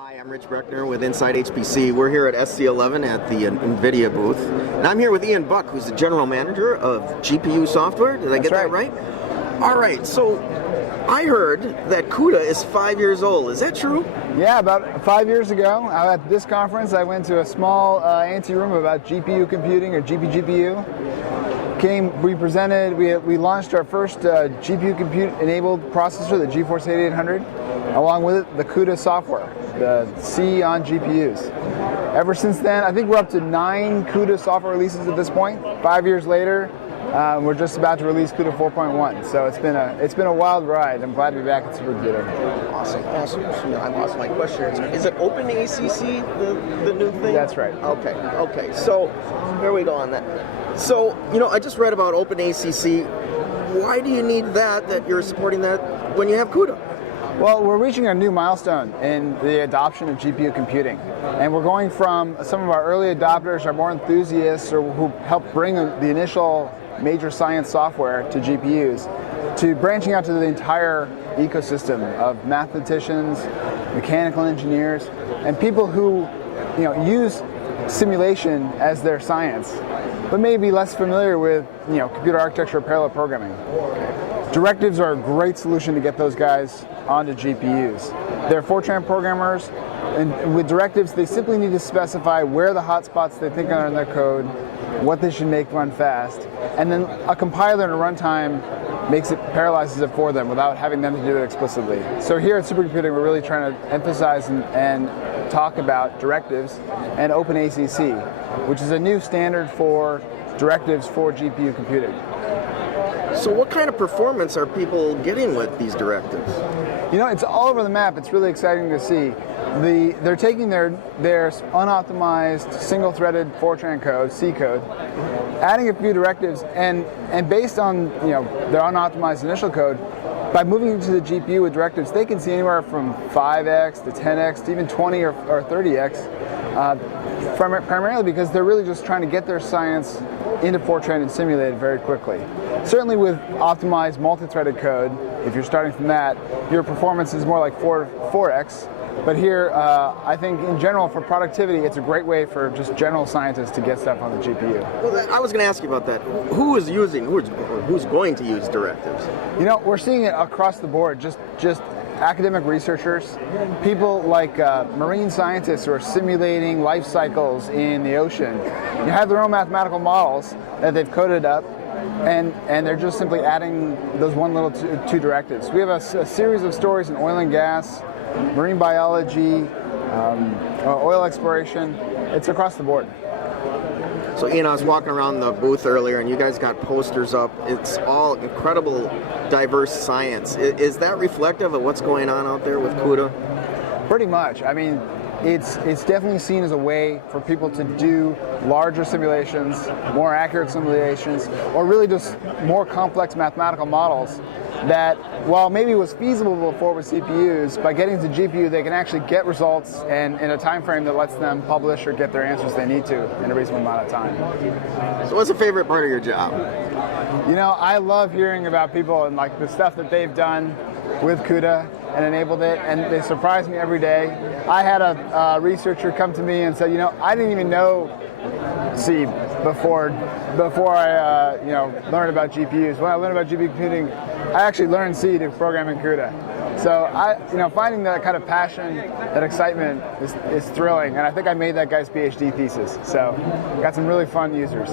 Hi, I'm Rich Breckner with Inside HPC. We're here at SC11 at the Nvidia booth. And I'm here with Ian Buck, who's the general manager of GPU software. Did I get that right? All right, so I heard that Cuda is 5 years old. Is that true? Yeah, about 5 years ago at this conference, I went to a small ante-room about GPU computing, or GPU. We launched our first GPU compute-enabled processor, the GeForce 8800, along with it, the Cuda software, the C on GPUs. Ever since then, I think we're up to 9 Cuda software releases at this point. 5 years later, we're just about to release Cuda 4.1. So it's been a wild ride. I'm glad to be back at Supercomputer. Awesome. I lost my question. Is it OpenACC the new thing? That's right. Okay. So here we go on that. So I just read about OpenACC. Why do you need that you're supporting that when you have Cuda? Well, we're reaching a new milestone in the adoption of GPU computing. And we're going from some of our early adopters, our more enthusiasts, or who helped bring the initial major science software to GPUs, to branching out to the entire ecosystem of mathematicians, mechanical engineers, and people who use simulation as their science, but may be less familiar with computer architecture or parallel programming. Directives are a great solution to get those guys onto GPUs. They're Fortran programmers, and with directives, they simply need to specify where the hotspots they think are in their code, what they should make run fast, and then a compiler in a runtime parallelizes it for them without having them to do it explicitly. So here at Supercomputing, we're really trying to emphasize and talk about directives and OpenACC, which is a new standard for directives for GPU computing. So what kind of performance are people getting with these directives? It's all over the map. It's really exciting to see. They're taking their unoptimized single-threaded Fortran code, C code, adding a few directives, and based on their unoptimized initial code, by moving into the GPU with directives, they can see anywhere from 5x to 10x to even 20 or 30x, primarily because they're really just trying to get their science into Fortran and simulate it very quickly. Certainly with optimized multi-threaded code, if you're starting from that, your performance is more like 4x. But here, I think in general for productivity, it's a great way for just general scientists to get stuff on the GPU. Well, I was going to ask you about that. Who's going to use directives? We're seeing it across the board. Just academic researchers, people like marine scientists who are simulating life cycles in the ocean. You have their own mathematical models that they've coded up, and they're just simply adding those two directives. We have a series of stories in oil and gas, marine biology, oil exploration. It's across the board. So Ian, I was walking around the booth earlier and you guys got posters up. It's all incredible diverse science. Is that reflective of what's going on out there with Cuda? Pretty much. I mean, it's definitely seen as a way for people to do larger simulations, more accurate simulations, or really just more complex mathematical models that, while maybe was feasible before with CPUs, by getting to GPU, they can actually get results and in a time frame that lets them publish or get their answers they need to in a reasonable amount of time. So what's the favorite part of your job? I love hearing about people and like the stuff that they've done with Cuda and enabled it, and they surprise me every day. I had a researcher come to me and said, I didn't even know C before I learned about GPUs. When I learned about GPU computing, I actually learned C to program in Cuda. So finding that kind of passion, that excitement is thrilling, and I think I made that guy's PhD thesis. So got some really fun users.